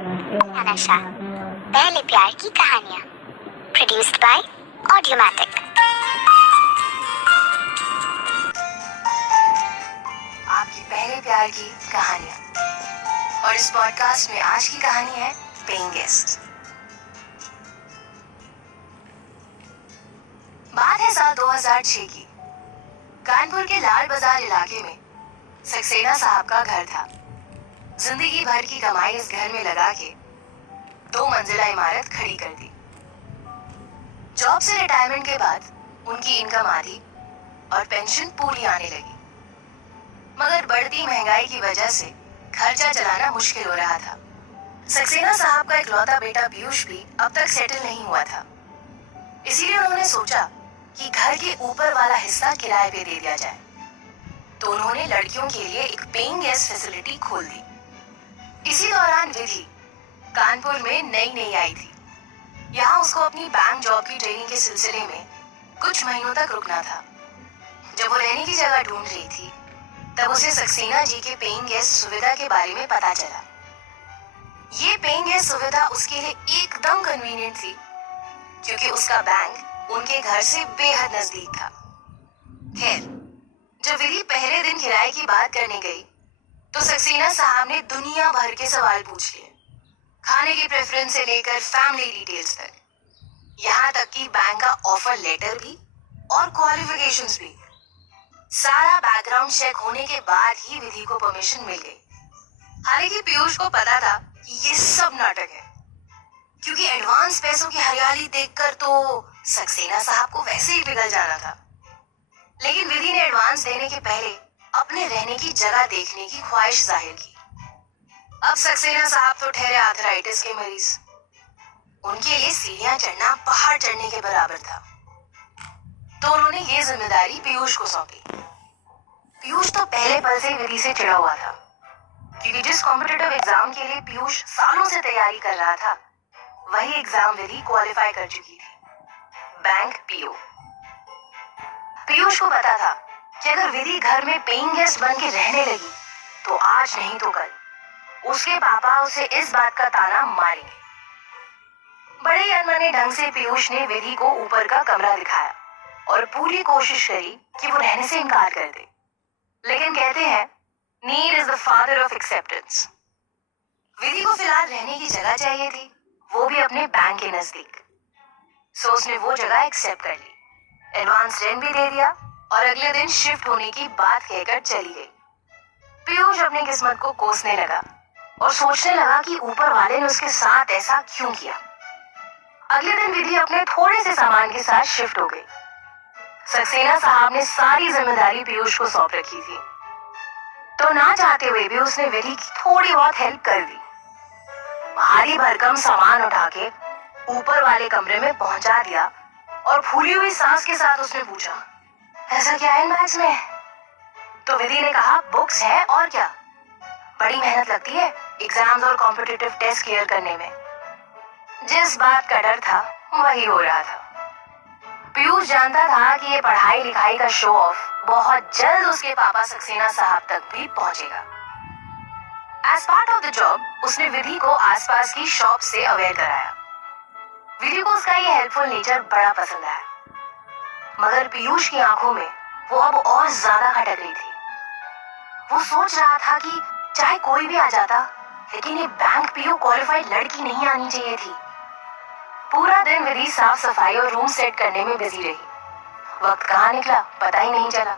नशा पहले प्यार की कहानियां प्रोड्यूस्ड बाय ऑडियोमैटिक। आपकी पहले प्यार की कहानियां। और इस पॉडकास्ट में आज की कहानी है पेइंग गेस्ट। बात है साल 2006 की। कानपुर के लाल बाजार इलाके में सक्सेना साहब का घर था। जिंदगी भर की कमाई इस घर में लगा के 2 मंजिला इमारत खड़ी कर दी। जॉब से रिटायरमेंट के बाद उनकी इनकम आधी और पेंशन पूरी आने लगी, मगर बढ़ती महंगाई की वजह से खर्चा चलाना मुश्किल हो रहा था। सक्सेना साहब का इकलौता बेटा पीयूष भी अब तक सेटल नहीं हुआ था, इसीलिए उन्होंने सोचा कि घर के ऊपर वाला हिस्सा किराए पे दे दिया जाए। तो उन्होंने लड़कियों के लिए एक पेइंग गेस्ट फैसिलिटी खोल दी। इसी दौरान विधि कानपुर में नई आई थी। यहाँ उसको अपनी बैंक जॉब की ट्रेनिंग के सिलसिले में कुछ महीनों तक रुकना था। जब वो रहने की जगह ढूंढ रही थी, तब उसे सक्सेना जी के पेइंग गेस्ट सुविधा के बारे में पता चला। ये पेइंग गेस्ट सुविधा उसके लिए एकदम कन्वीनियंट थी, क्योंकि उसका बैंक उनके घर से बेहद नजदीक था। खैर, जब विधि पहले दिन किराए की बात करने गई, तो सक्सेना साहब ने दुनिया भर के सवाल पूछ लिए, खाने की प्रेफरेंस से लेकर फैमिली डिटेल्स तक, यहाँ तक कि बैंक का ऑफर लेटर भी और क्वालिफिकेशंस भी। सारा बैकग्राउंड चेक होने के बाद ही विधि को परमिशन मिल गई। हालांकि पीयूष को पता था कि ये सब नाटक है, क्योंकि एडवांस पैसों की हरियाली देखकर तो सक्सेना साहब को वैसे ही पिघल जाना था। लेकिन विधि ने एडवांस देने के पहले अपने रहने की जगह देखने की ख्वाहिश जाहिर की। अब सक्सेना साहब तो ठहरे आर्थराइटिस के मरीज, उनके लिए सीढ़ियां चढ़ना पहाड़ चढ़ने के बराबर था। तो उन्होंने ये जिम्मेदारी पीयूष को सौंपी। पीयूष तो पहले पल से विधि से चिढ़ा हुआ था, क्योंकि जिस कॉम्पिटिटिव एग्जाम के लिए पीयूष सालों से तैयारी कर रहा था, वही एग्जाम विधि क्वालिफाई कर चुकी थी, बैंक पीओ। पीयूष को पता था कि अगर विधि घर में पेइंग गेस्ट बन के रहने लगी, तो आज नहीं तो कल उसके पापा उसे इस बात का ताना मारेंगे। बड़े ही अनमने ढंग से पीयूष ने विधि को ऊपर का कमरा दिखाया और पूरी कोशिश करी कि वो रहने से इनकार कर दे। लेकिन कहते हैं, need is the father of acceptance. विधि को फिलहाल रहने की जगह चाहिए थी, वो भी अपने बैंक के नजदीक। सो उसने वो जगह एक्सेप्ट कर ली, एडवांस रेंट भी दे दिया और अगले दिन शिफ्ट होने की बात कहकर चली गई। पीयूष अपनी किस्मत को कोसने लगा और सोचने लगा कि ऊपर वाले ने उसके साथ ऐसा क्यों किया। अगले दिन विधि अपने थोड़े से सामान के साथ शिफ्ट हो गई। सक्सेना साहब ने सारी जिम्मेदारी पीयूष को सौंप रखी थी, तो ना चाहते हुए भी उसने विधि की थोड़ी बहुत हेल्प कर दी। भारी भरकम सामान उठा के ऊपर वाले कमरे में पहुंचा दिया और फूली हुई सांस के साथ उसने पूछा, ऐसा क्या है इन बैग्स में? तो विधि ने कहा, बुक्स है और क्या। बड़ी मेहनत लगती है एग्जाम्स और कॉम्पिटिटिव टेस्ट क्लियर करने में। जिस बात का डर था वही हो रहा था। पीयूष जानता था कि ये पढ़ाई लिखाई का शो ऑफ बहुत जल्द उसके पापा सक्सेना साहब तक भी पहुंचेगा। As part of the job उसने विधि को आसपास की शॉप से अवेयर कराया। विधि को उसका ये हेल्पफुल नेचर बड़ा पसंद आया, मगर पीयूष की आंखों में वो अब और ज्यादा खटक रही थी। वो सोच रहा था कि चाहे कोई भी आ जाता, लेकिन ये बैंक पीओ क्वालिफाइड लड़की नहीं आनी चाहिए थी। पूरा दिन विधि साफ सफाई और रूम सेट करने में बिजी रही। वक्त कहाँ निकला पता ही नहीं चला।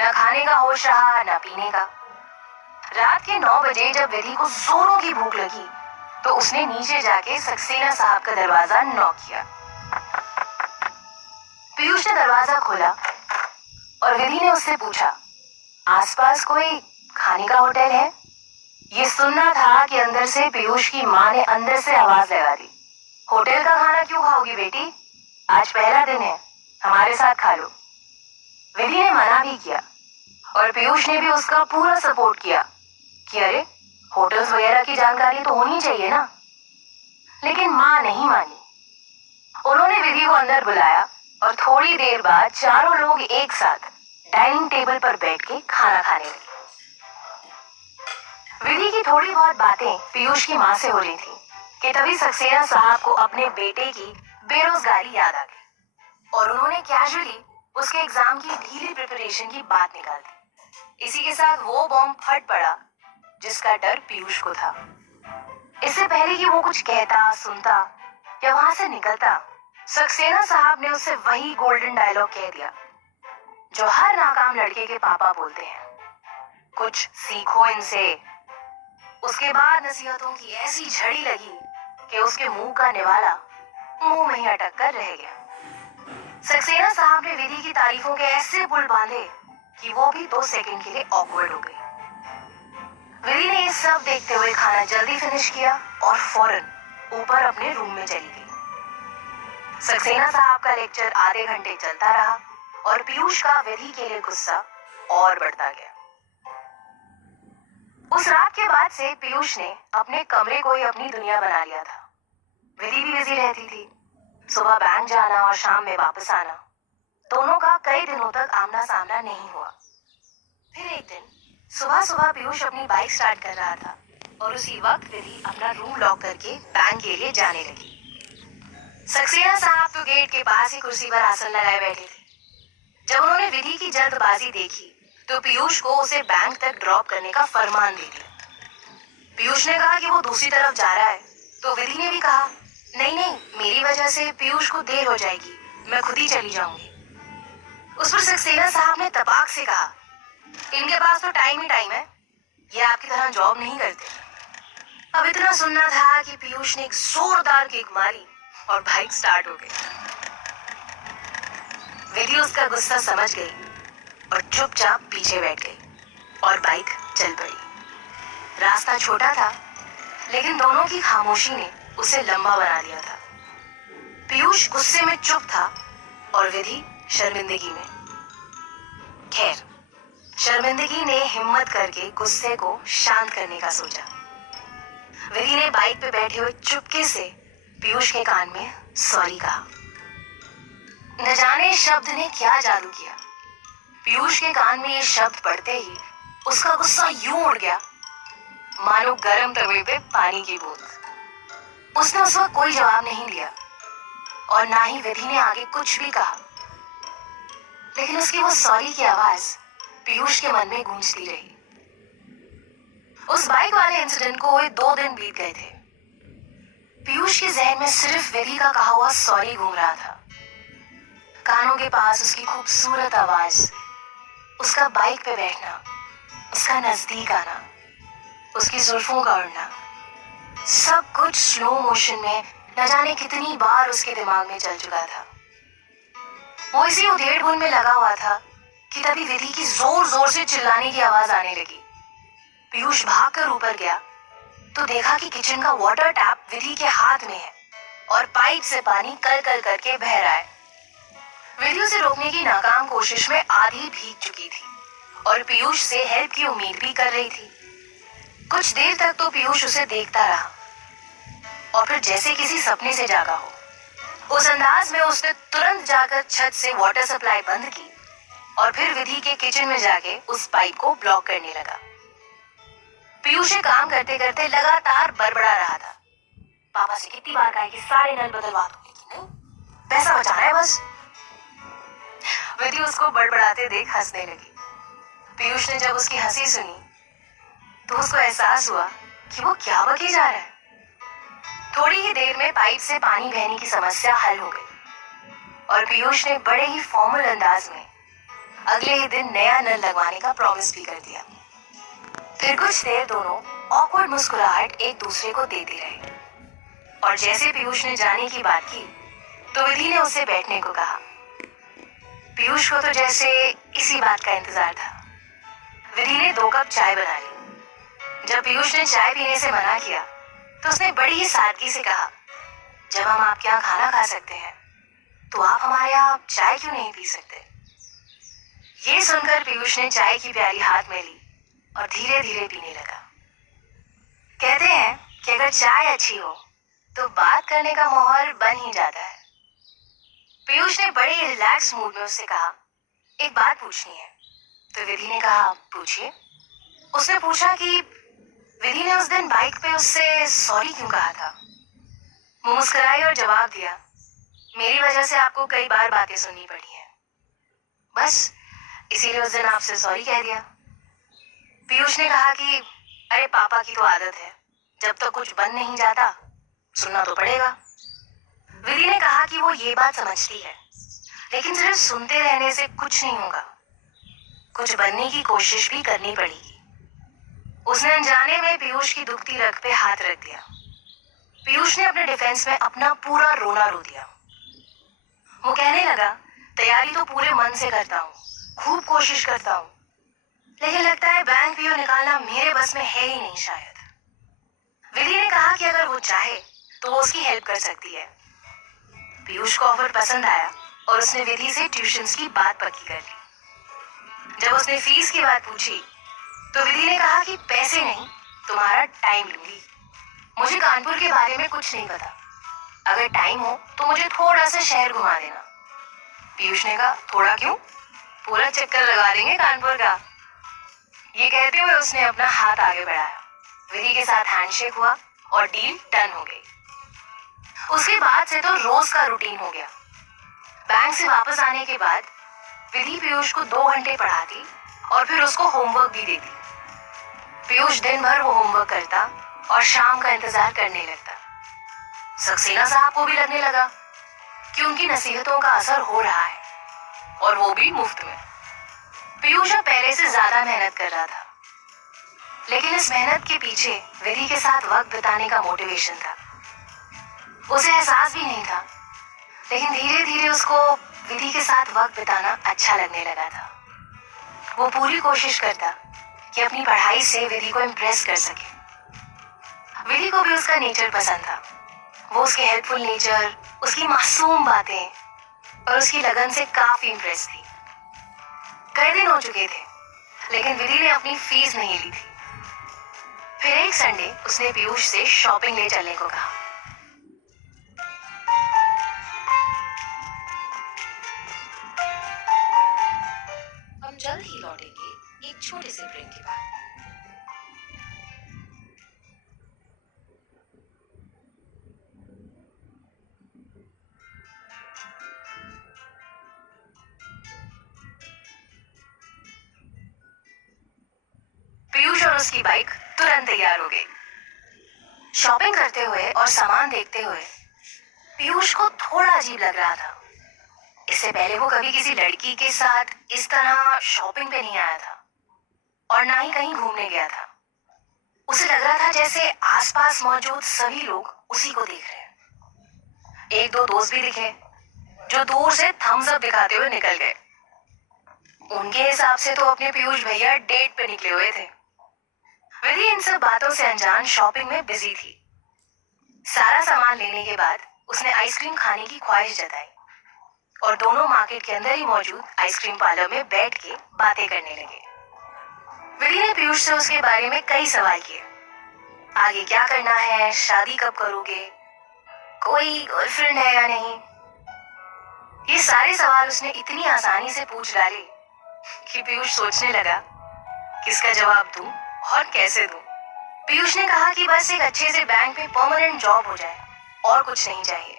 न खाने का होश रहा, न पीने का। रात के 9 बजे जब विधि को जोरों की भूख लगी, तो उसने नीचे जाके सक्सेना साहब का दरवाजा नॉक किया। पीयूष ने दरवाजा खोला और विधि ने उससे पूछा, आसपास कोई खाने का होटल है? ये सुनना था कि अंदर से पीयूष की माँ ने अंदर से आवाज लगा दी, होटल का खाना क्यों खाओगी बेटी, आज पहला दिन है, हमारे साथ खा लो। विधि ने मना भी किया और पीयूष ने भी उसका पूरा सपोर्ट किया कि अरे होटल्स वगैरह की जानकारी तो होनी चाहिए ना। लेकिन माँ नहीं मानी। उन्होंने विधि को अंदर बुलाया और थोड़ी देर बाद चारों लोग एक साथ डाइनिंग टेबल पर बैठ के खाना खाने लगे। विधि की थोड़ी बहुत बातें पीयूष की माँ से हो रही थी कि तभी सक्सेना साहब को अपने बेटे की बेरोजगारी याद आ गई और उन्होंने कैजुअली उसके एग्जाम की ढीली प्रिपरेशन की बात निकाल दी। इसी के साथ वो बॉम्ब फट पड़ा जिसका डर पीयूष को था। इससे पहले कि वो कुछ कहता, सुनता या वहां से निकलता, सक्सेना साहब ने उससे वही गोल्डन डायलॉग कह दिया जो हर नाकाम लड़के के पापा बोलते हैं, कुछ सीखो इनसे। उसके बाद नसीहतों की ऐसी झड़ी लगी कि उसके मुंह का निवाला मुंह में ही अटक कर रह गया। सक्सेना साहब ने विधि की तारीफों के ऐसे पुल बांधे कि वो भी 2 सेकंड के लिए ऑकवर्ड हो गई। विधि ने ये सब देखते हुए खाना जल्दी फिनिश किया और फौरन ऊपर अपने रूम में चली गई। सक्सेना साहब का लेक्चर आधे घंटे चलता रहा और पीयूष का विधि के लिए गुस्सा और बढ़ता गया। उस रात के बाद से पीयूष ने अपने कमरे को ही अपनी दुनिया बना लिया था। विधि भी बिजी रहती थी। सुबह बैंक जाना और शाम में वापस आना, दोनों का कई दिनों तक आमना सामना नहीं हुआ। फिर एक दिन सुबह सुबह पीयूष अपनी बाइक स्टार्ट कर रहा था और उसी वक्त विधि अपना रूम लॉक करके बैंक के लिए जाने लगी। सक्सेना साहब तो गेट के पास ही कुर्सी पर आसन लगाए बैठे थे। जब उन्होंने विधि की जल्दबाजी देखी तो पीयूष को उसे बैंक तक ड्रॉप करने का फरमान दे दिया। पीयूष ने कहा कि वो दूसरी तरफ जा रहा है तो विधि ने भी कहा, नहीं नहीं, मेरी वजह से पीयूष को देर हो जाएगी, मैं खुद ही चली जाऊंगी। उस पर सक्सेना साहब ने तपाक से कहा, इनके पास तो टाइम ही टाइम है, ये आपकी तरह जॉब नहीं करते। अब इतना सुनना था कि पीयूष ने एक जोरदार किक मारी और बाइक स्टार्ट हो गई। विधि उसका गुस्सा समझ गई और चुपचाप पीछे बैठ गई और बाइक चल पड़ी। रास्ता छोटा था लेकिन दोनों की खामोशी ने उसे लंबा बना दिया था। पीयूष गुस्से में चुप था और विधि शर्मिंदगी में। खैर, शर्मिंदगी ने हिम्मत करके गुस्से को शांत करने का सोचा। विधि ने बाइक पे बैठे हुए चुपके से पीयूष के कान में सॉरी कहा। न जाने शब्द ने क्या जादू किया, पीयूष के कान में ये शब्द पड़ते ही उसका गुस्सा यूं उड़ गया मानो गर्म तवे पे पानी की बूंद। उसने उस वक्त कोई जवाब नहीं दिया और ना ही विधि ने आगे कुछ भी कहा, लेकिन उसकी वो सॉरी की आवाज पीयूष के मन में गूंजती रही। उस बाइक वाले इंसिडेंट को हुए 2 दिन बीत गए थे। पीयूष के जहन में सिर्फ विधि का कहा हुआ सॉरी घूम रहा था। कानों के पास उसकी खूबसूरत आवाज, उसका बाइक पे बैठना, उसका नजदीक आना, उसकी जुल्फों का उड़ना, सब कुछ स्लो मोशन में न जाने कितनी बार उसके दिमाग में चल चुका था। वो इसी उधेड़-बुन में लगा हुआ था कि तभी विधि की जोर जोर से चिल्लाने की आवाज आने लगी। पीयूष भागकर ऊपर गया तो देखा कि किचन का वाटर टैप विधि के हाथ में है और पाइप से पानी कल कल करके बह रहा है। विधि उसे रोकने की नाकाम कोशिश में आधी भीग चुकी थी और पीयूष से हेल्प की उम्मीद भी कर रही थी। कुछ देर तक तो पीयूष उसे देखता रहा और फिर जैसे किसी सपने से जागा हो उस अंदाज में उसने तुरंत जाकर छत से वाटर सप्लाई बंद की और फिर विधि के किचन में जाके उस पाइप को ब्लॉक करने लगा। पीयूष काम करते करते लगातार बड़बड़ा रहा था, पापा से कितनी बार कहा कि सारे नल बदलवा दो, लेकिन नहीं, पैसा बचाना है बस। विधि उसको बड़बड़ाते देख हंसने लगी। पीयूष ने जब उसकी हंसी सुनी तो उसको एहसास हुआ कि वो क्या बके जा रहा है। थोड़ी ही देर में पाइप से पानी बहने की समस्या हल हो गई और पीयूष ने बड़े ही फॉर्मल अंदाज में अगले ही दिन नया नल लगवाने का प्रॉमिस भी कर दिया। फिर कुछ देर दोनों ऑकवर्ड मुस्कुराहट एक दूसरे को देते रहे और जैसे पीयूष ने जाने की बात की तो विधि ने उससे बैठने को कहा। पीयूष को तो जैसे इसी बात का इंतजार था। विधि ने 2 कप चाय बना ली। जब पीयूष ने चाय पीने से मना किया तो उसने बड़ी ही सादगी से कहा, जब हम आपके यहाँ खाना खा सकते हैं तो आप हमारे यहाँ चाय क्यों नहीं पी सकते। ये सुनकर पीयूष ने चाय की प्याली हाथ में ली और धीरे धीरे पीने लगा। कहते हैं कि अगर चाय अच्छी हो तो बात करने का माहौल बन ही जाता है। पीयूष ने बड़े रिलैक्स मूड में उससे कहा, एक बात पूछनी है। तो विधि ने कहा, पूछिए। उसने पूछा कि विधि ने उस दिन बाइक पे उससे सॉरी क्यों कहा था? वो मुस्कुराई और जवाब दिया, मेरी वजह से आपको कई बार बातें सुननी पड़ी हैं, बस इसीलिए उस दिन आपसे सॉरी कह दिया। पीयूष ने कहा कि अरे पापा की तो आदत है, जब तक कुछ बन नहीं जाता सुनना तो पड़ेगा। विधि ने कहा कि वो ये बात समझती है, लेकिन सिर्फ सुनते रहने से कुछ नहीं होगा, कुछ बनने की कोशिश भी करनी पड़ेगी। उसने अनजाने में पीयूष की दुखती रग पे हाथ रख दिया। पीयूष ने अपने डिफेंस में अपना पूरा रोना रो दिया। वो कहने लगा, तैयारी तो पूरे मन से करता हूँ, खूब कोशिश करता हूँ, लेकिन लगता है बैंक पीओ निकालना मेरे बस में है ही नहीं शायद। विधि ने कहा कि अगर वो चाहे तो वो उसकी हेल्प कर सकती है। पीयूष को ऑफर पसंद आया और उसने विधि से ट्यूशंस की बात पक्की कर ली। जब उसने फीस की बात पूछी तो विधि ने कहा कि पैसे नहीं, तुम्हारा टाइम लूंगी। मुझे कानपुर के बारे में कुछ नहीं पता, अगर टाइम हो तो मुझे थोड़ा सा शहर घुमा देना। पीयूष ने कहा, थोड़ा क्यों, पूरा चक्कर लगा देंगे कानपुर का। ये कहते हुए उसने अपना हाथ आगे बढ़ाया। विधि के साथ हैंडशेक हुआ और डील डन हो गई। उसके बाद से तो रोज का रूटीन हो गया। बैंक से वापस आने के बाद विधि पीयूष को 2 घंटे पढ़ाती और फिर उसको होमवर्क भी देती। पीयूष दिन भर वो होमवर्क करता और शाम का इंतजार करने लगता। सक्सेना साहब को भी लगने लगा कि उनकी नसीहतों का असर हो रहा है, और वो भी मुफ्त में। पीयूष अब पहले से ज्यादा मेहनत कर रहा था, लेकिन इस मेहनत के पीछे विधि के साथ वक्त बिताने का मोटिवेशन था। उसे एहसास भी नहीं था, लेकिन धीरे धीरे उसको विधि के साथ वक्त बिताना अच्छा लगने लगा था। वो पूरी कोशिश करता कि अपनी पढ़ाई से विधि को इम्प्रेस कर सके। विधि को भी उसका नेचर पसंद था। वो उसके हेल्पफुल नेचर, उसकी मासूम बातें और उसकी लगन से काफी इम्प्रेस थी। कई दिन हो चुके थे, लेकिन विधि ने अपनी फीस नहीं ली थी। फिर एक संडे उसने पीयूष से शॉपिंग ले चलने को कहा। हम जल्द ही लौटेंगे एक छोटे से ब्रेक के बाद। पीयूष और उसकी बाइक तुरंत तैयार हो गई। शॉपिंग करते हुए और सामान देखते हुए पीयूष को थोड़ा अजीब लग रहा था। इससे पहले वो कभी किसी लड़की के साथ इस तरह शॉपिंग पे नहीं आया था, और ना ही कहीं घूमने गया था। उसे लग रहा था जैसे आसपास मौजूद सभी लोग उसी को देख रहे हैं। 1-2 दोस्त भी दिखे जो दूर से थम्स अप दिखाते हुए निकल गए। उनके हिसाब से तो अपने पीयूष भैया डेट पे निकले हुए थे। विधि इन सब बातों से अनजान शॉपिंग में बिजी थी। सारा सामान लेने के बाद उसने आइसक्रीम खाने की ख्वाहिश जताई, और दोनों मार्केट के अंदर ही मौजूद आइसक्रीम पार्लर में बैठ के बातें करने लगे। विधि ने पीयूष से उसके बारे में कई सवाल किए। आगे क्या करना है, शादी कब करोगे, कोई गर्लफ्रेंड है या नहीं। ये सारे सवाल उसने इतनी आसानी से पूछ डाले कि पीयूष सोचने लगा किसका जवाब दूं और कैसे दूं। पीयूष ने कहा कि बस एक अच्छे से बैंक में परमानेंट जॉब हो जाए, और कुछ नहीं चाहिए।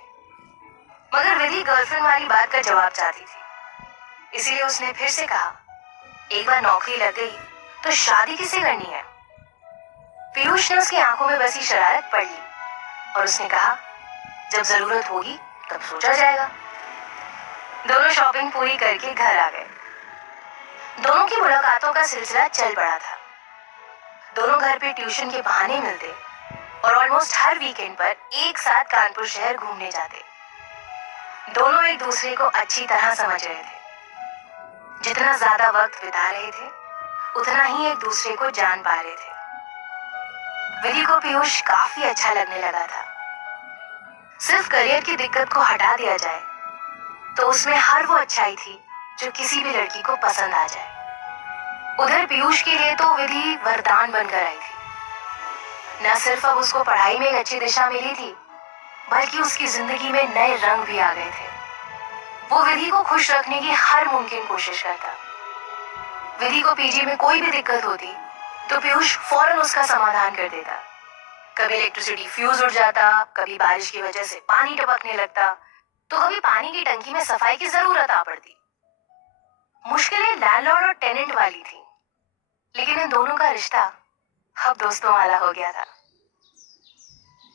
मगर विधि गर्लफ्रेंड वाली बात का जवाब चाहती थी, इसीलिए उसने फिर से कहा, एक बार नौकरी लग गई तो शादी किसे करनी है। पीयूष ने उसकी आंखों में बसी शरारत पढ़ ली और उसने कहा, जब जरूरत होगी तब सोचा जाएगा। दोनों शॉपिंग पूरी करके घर आ गए। दोनों की मुलाकातों का सिलसिला चल पड़ा था। दोनों घर पे ट्यूशन के बहाने मिलते और ऑलमोस्ट हर वीकेंड पर एक साथ कानपुर शहर घूमने जाते। दोनों एक दूसरे को अच्छी तरह समझ रहे थे। जितना ज्यादा वक्त बिता रहे थे, उतना ही एक दूसरे को जान पा रहे थे। विधि को पीयूष काफी अच्छा लगने लगा था। सिर्फ करियर की दिक्कत को हटा दिया जाए तो उसमें हर वो अच्छाई थी जो किसी भी लड़की को पसंद आ जाए। उधर पीयूष के लिए तो विधि वरदान बनकर आई थी। न सिर्फ अब उसको पढ़ाई में एक अच्छी दिशा मिली थी, बल्कि उसकी जिंदगी में नए रंग भी आ गए थे। वो विधि को खुश रखने की हर मुमकिन कोशिश करता। विधि को पीजी में कोई भी दिक्कत होती तो पीयूष फौरन उसका समाधान कर देता। कभी इलेक्ट्रिसिटी फ्यूज उड़ जाता, कभी बारिश की वजह से पानी टपकने लगता, तो कभी पानी की टंकी में सफाई की जरूरत आ पड़ती। मुश्किलें लैंडलॉर्ड और टेनेंट वाली थी, लेकिन इन दोनों का रिश्ता अब दोस्तों वाला हो गया था,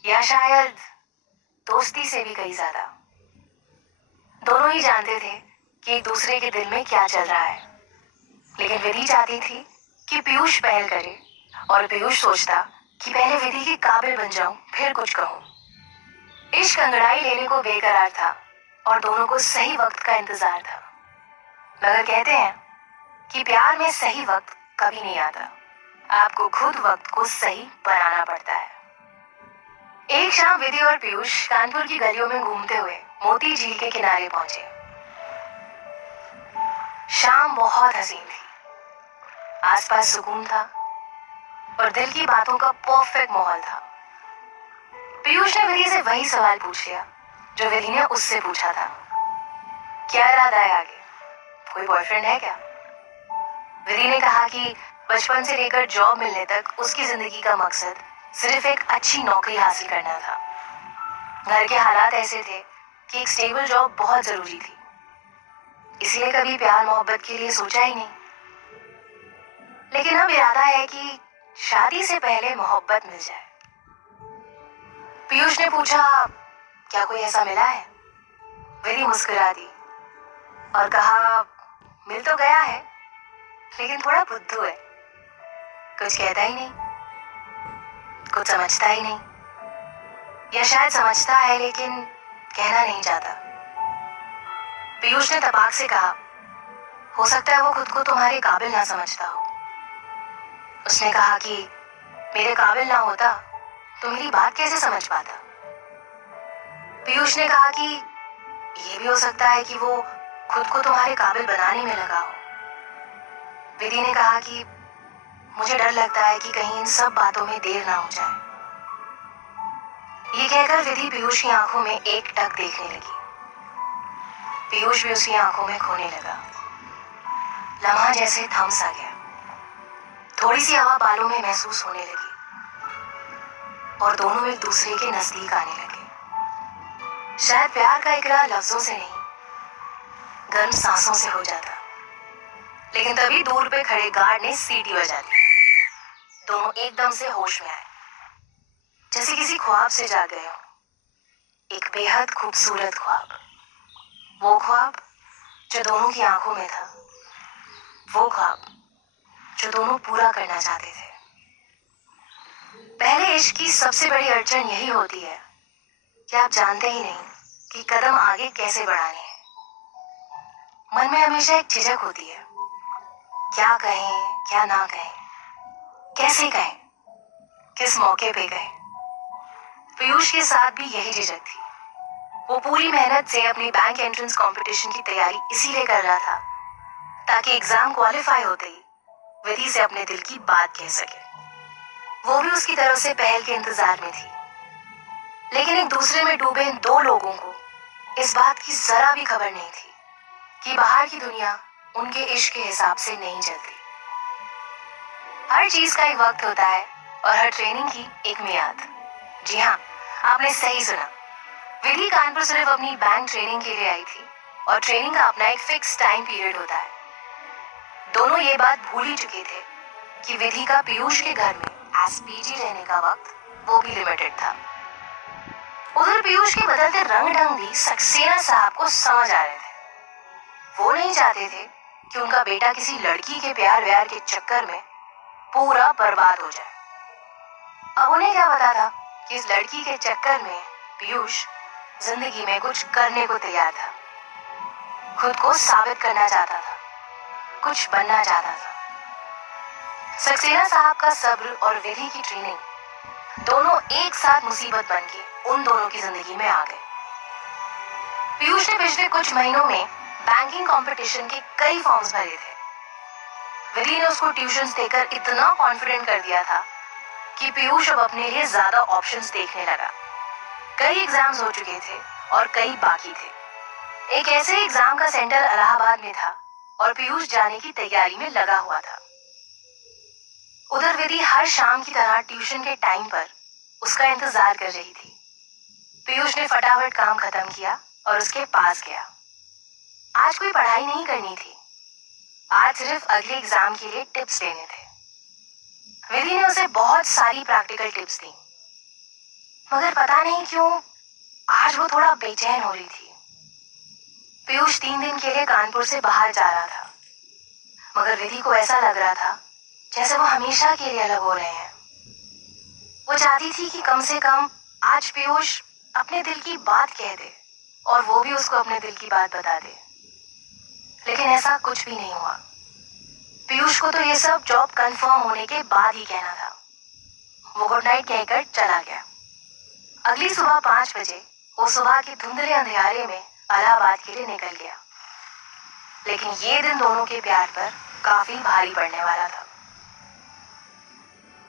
या शायद दोस्ती से भी कहीं ज्यादा। दोनों ही जानते थे कि एक दूसरे के दिल में क्या चल रहा है, लेकिन विधि चाहती थी कि पीयूष पहल करे और पीयूष सोचता कि पहले विधि के काबिल बन जाऊं फिर कुछ कहूं। इश्क अंगड़ाई लेने को बेकरार था और दोनों को सही वक्त का इंतजार था। मगर कहते हैं कि प्यार में सही वक्त कभी नहीं आता, आपको खुद वक्त को सही बनाना पड़ता है। एक शाम विधि और पीयूष कानपुर की गलियों में घूमते हुए मोती झील के किनारे पहुंचे। शाम बहुत हसीन थी, आसपास सुकून था और दिल की बातों का परफेक्ट माहौल था। पीयूष ने विधि से वही सवाल पूछ लिया जो विधि ने उससे पूछा था, क्या इरादा है आगे, कोई बॉयफ्रेंड है क्या? विधि ने कहा कि बचपन से लेकर जॉब मिलने तक उसकी जिंदगी का मकसद सिर्फ एक अच्छी नौकरी हासिल करना था। घर के हालात ऐसे थे कि एक स्टेबल जॉब बहुत जरूरी थी, इसलिए कभी प्यार मोहब्बत के लिए सोचा ही नहीं। लेकिन अब इरादा है कि शादी से पहले मोहब्बत मिल जाए। पीयूष ने पूछा, क्या कोई ऐसा मिला है? विधि मुस्कुरा दी और कहा, मिल तो गया है, लेकिन थोड़ा बुद्धू है, कुछ कहता ही नहीं, कुछ समझता ही नहीं, या शायद समझता है लेकिन कहना नहीं चाहता। पीयूष ने तपाक से कहा, हो सकता है वो खुद को तुम्हारे काबिल ना समझता हो। उसने कहा कि मेरे काबिल ना होता तो मेरी बात कैसे समझ पाता? पीयूष ने कहा कि ये भी हो सकता है कि वो खुद को तुम्हारे काबिल बनाने में लगा हो। विधि ने कहा कि मुझे डर लगता है कि कहीं इन सब बातों में देर ना हो जाए। ये कहकर विधि पीयूष की आंखों में एक टक देखने लगी। पीयूष भी उसकी आंखों में खोने लगा। लम्हा जैसे थम सा गया, थोड़ी सी हवा बालों में महसूस होने लगी और दोनों एक दूसरे के नजदीक आने लगे। शायद प्यार का इकरार लफ्जों से नहीं, गर्म सांसों से हो जाता। लेकिन तभी दूर पे खड़े गार्ड ने सीटी बजा दी। दोनों एकदम से होश में आए, जैसे किसी ख्वाब से जाग गए हो। एक बेहद खूबसूरत ख्वाब, वो ख्वाब जो दोनों की आंखों में था, वो ख्वाब जो दोनों पूरा करना चाहते थे। पहले इश्क की सबसे बड़ी अड़चन यही होती है कि आप जानते ही नहीं कि कदम आगे कैसे बढ़ाने हैं। मन में हमेशा एक झिझक होती है, क्या कहें क्या ना कहें, कैसे कहें, किस मौके पे कहें। पीयूष के साथ भी यही झिझक थी। वो पूरी मेहनत से अपनी बैंक एंट्रेंस कंपटीशन की तैयारी इसीलिए कर रहा था ताकि एग्जाम क्वालिफाई होते ही विधि से अपने दिल की बात कह सके। वो भी उसकी तरफ से पहल के इंतजार में थी, लेकिन एक दूसरे में डूबे इन दो लोगों को इस बात की जरा भी खबर नहीं थी कि बाहर की दुनिया उनके इश्क के हिसाब से नहीं चलती। हर चीज का एक वक्त होता है और हर ट्रेनिंग की एक मियाद। जी हाँ, आपने सही सुना। विधि कानपुर सिर्फ अपनी बैंक ट्रेनिंग के लिए आई थी और ट्रेनिंग का अपना एक फिक्स टाइम पीरियड होता है। दोनों ये बात भूल ही चुके थे कि विधि का पीयूष के घर में एज पीजी रहने का वक्त वो भी लिमिटेड था। उधर पीयूष के बदलते रंग ढंग भी सक्सेना साहब को समझ आ रहे थे। वो नहीं चाहते थे कि उनका बेटा किसी लड़की के प्यार व्यार के चक्कर में पूरा बर्बाद हो जाए। अब उन्हें क्या पता था कि इस लड़की के चक्कर में पीयूष जिंदगी में कुछ करने को तैयार था, खुद को साबित करना चाहता था, कुछ बनना चाहता था। सक्सेना साहब का सब्र और विधि की ट्रेनिंग दोनों एक साथ मुसीबत बनके उन दोनों की जिंदगी में आ गए। पीयूष ने पिछले कुछ महीनों में बैंकिंग कंपटीशन के कई फॉर्म्स भरे थे। विधि ने उसको ट्यूशंस देकर इतना कॉन्फिडेंट कर दिया था कि पीयूष अब अपने लिए ज्यादा ऑप्शंस देखने लगा। कई एग्जाम्स हो चुके थे और कई बाकी थे। एक ऐसे एग्जाम का सेंटर इलाहाबाद में था और पीयूष जाने की तैयारी में लगा हुआ था। उधर विधि हर शाम की तरह ट्यूशन के टाइम पर उसका इंतजार कर रही थी। पीयूष ने फटाफट काम खत्म किया और उसके पास गया। आज कोई पढ़ाई नहीं करनी थी, आज सिर्फ अगले एग्जाम के लिए टिप्स लेने थे। विधि ने उसे बहुत सारी प्रैक्टिकल टिप्स दी, मगर पता नहीं क्यों आज वो थोड़ा बेचैन हो रही थी। पीयूष 3 दिन के लिए कानपुर से बाहर जा रहा था, मगर विधि को ऐसा लग रहा था जैसे वो हमेशा के लिए अलग हो रहे हैं। वो चाहती थी कि कम से कम आज पीयूष अपने दिल की बात कह दे और वो भी उसको अपने दिल की बात बता दे, लेकिन ऐसा कुछ भी नहीं हुआ। पीयूष को तो ये सब जॉब कंफर्म होने के बाद ही कहना था। वो गुड नाइट कहकर चला गया। अगली सुबह 5 बजे वो सुबह के धुंधले अंधेरे में इलाहाबाद के लिए निकल गया, लेकिन ये दिन दोनों के प्यार पर काफी भारी पड़ने वाला था।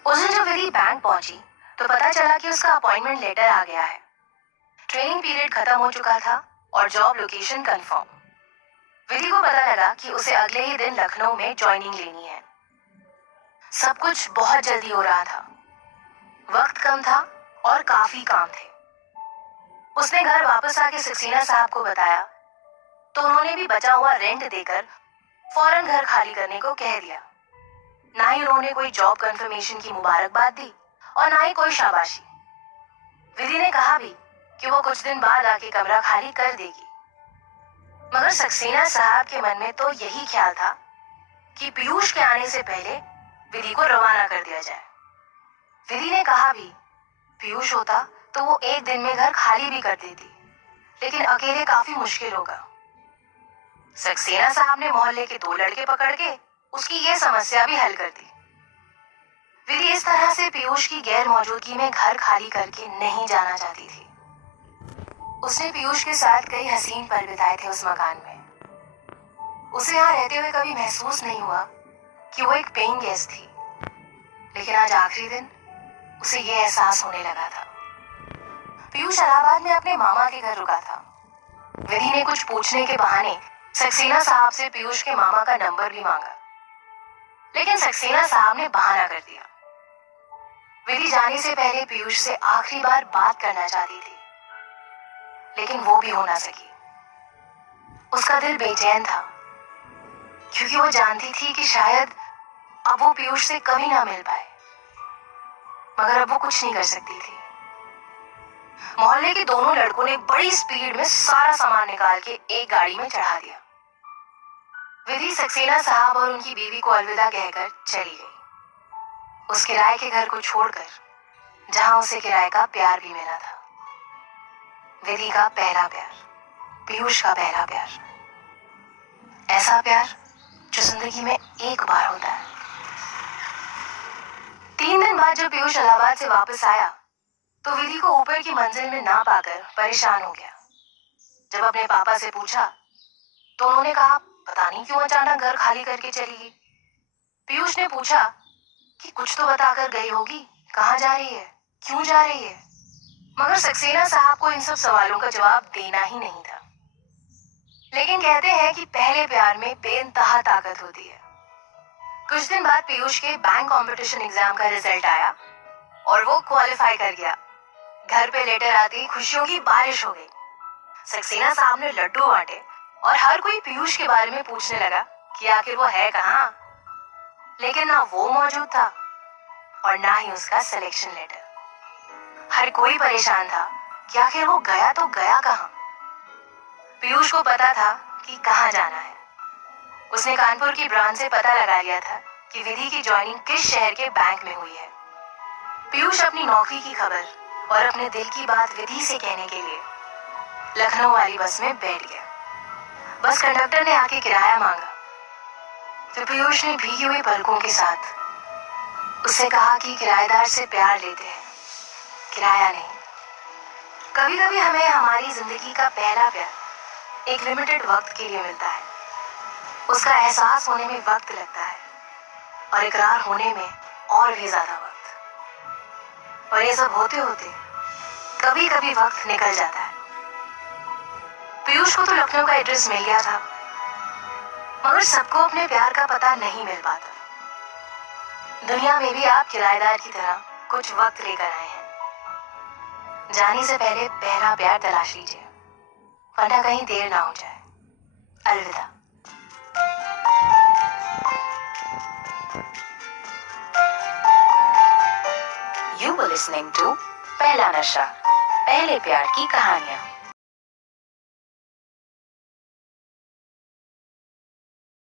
उस दिन जब विधि बैंक पहुंची तो पता चला कि उसका अपॉइंटमेंट लेटर आ गया है। ट्रेनिंग पीरियड खत्म हो चुका था और जॉब लोकेशन कंफर्म। विधि को पता लगा कि उसे अगले ही दिन लखनऊ में ज्वाइनिंग लेनी है। सब कुछ बहुत जल्दी हो रहा था, वक्त कम था और काफी काम थे। उसने घर वापस आके सक्सेना साहब को बताया तो उन्होंने भी बचा हुआ रेंट देकर फौरन घर खाली करने को कह दिया। ना ही उन्होंने कोई जॉब कंफर्मेशन की मुबारकबाद दी और ना ही कोई शाबाशी। विधि ने कहा भी कि वो कुछ दिन बाद आके कमरा खाली कर देगी, मगर सक्सेना साहब के मन में तो यही ख्याल था कि पीयूष के आने से पहले विधि को रवाना कर दिया जाए। विधि ने कहा भी पीयूष होता तो वो एक दिन में घर खाली भी कर देती, लेकिन अकेले काफी मुश्किल होगा। सक्सेना साहब ने मोहल्ले के 2 लड़के पकड़ के उसकी ये समस्या भी हल कर दी। विधि इस तरह से पीयूष की गैर मौजूदगी में घर खाली करके नहीं जाना चाहती थी। उसने पीयूष के साथ कई हसीन पल बिताए थे उस मकान में। उसे यहाँ रहते हुए कभी महसूस नहीं हुआ कि वो एक पेइंग गेस्ट थी, लेकिन आज आखिरी दिन उसे ये एहसास होने लगा था। पीयूष इलाहाबाद में अपने मामा के घर रुका था। विधि ने कुछ पूछने के बहाने सक्सेना साहब से पीयूष के मामा का नंबर भी मांगा, लेकिन सक्सेना साहब ने बहाना कर दिया। विधि जाने से पहले पीयूष से आखिरी बार बात करना चाहती थी, लेकिन वो भी हो ना सकी। उसका दिल बेचैन था, क्योंकि वो जानती थी कि शायद अब वो पीयूष से कभी ना मिल पाए, मगर अब वो कुछ नहीं कर सकती थी। मोहल्ले के दोनों लड़कों ने बड़ी स्पीड में सारा सामान निकाल के एक गाड़ी में चढ़ा दिया। विधि सक्सेना साहब और उनकी बीवी को अलविदा कहकर चली गई, उस किराए के घर को छोड़कर, जहां उसे किराए का प्यार भी मिला था। विधि का पहला प्यार, पीयूष का पहला प्यार, ऐसा प्यार जो जिंदगी में एक बार होता है। 3 दिन बाद जब पीयूष इलाहाबाद से वापस आया तो विधि को ऊपर की मंजिल में ना पाकर परेशान हो गया। जब अपने पापा से पूछा तो उन्होंने कहा पता नहीं क्यों अचानक घर खाली करके चली गई। पीयूष ने पूछा कि कुछ तो बताकर गई होगी, कहाँ जा रही है, क्यों जा रही है, मगर सक्सेना साहब को इन सब सवालों का जवाब देना ही नहीं था। लेकिन कहते हैं कि पहले प्यार में बेइंतहा ताकत होती है। कुछ दिन बाद पीयूष के बैंक कंपटीशन एग्जाम का रिजल्ट आया और वो क्वालिफाई कर गया। घर पे लेटर आते ही खुशियों की बारिश हो गई। सक्सेना साहब ने लड्डू बांटे और हर कोई पीयूष के बारे में पूछने लगा कि आखिर वो है कहाँ। लेकिन ना वो मौजूद था और ना ही उसका सिलेक्शन लेटर। हर कोई परेशान था कि आखिर वो गया तो गया कहाँ। पीयूष को पता था कि कहाँ जाना है। उसने कानपुर की ब्रांच से पता लगा लिया था कि विधि की ज्वाइनिंग किस शहर के बैंक में हुई है। पीयूष अपनी नौकरी की खबर और अपने दिल की बात विधि से कहने के लिए लखनऊ वाली बस में बैठ गया। बस कंडक्टर ने आके किराया मांगा तो पीयूष ने भीगी हुई पलकों के साथ उससे कहा कि किराएदार से प्यार लेते हैं, किराया नहीं। कभी कभी हमें हमारी जिंदगी का पहला प्यार एक लिमिटेड वक्त के लिए मिलता है। उसका एहसास होने में वक्त लगता है और इकरार होने में और भी ज्यादा वक्त। और ये सब होते होते कभी कभी वक्त निकल जाता है। पीयूष को तो लखनऊ का एड्रेस मिल गया था, मगर सबको अपने प्यार का पता नहीं मिल पाता। दुनिया में भी आप किराएदार की तरह कुछ वक्त लेकर आए हैं। जाने से पहले पहला प्यार तलाश लीजिए, वरना कहीं देर ना हो जाए। अलविदा। You were listening to पहला नशा, पहले प्यार की कहानियां।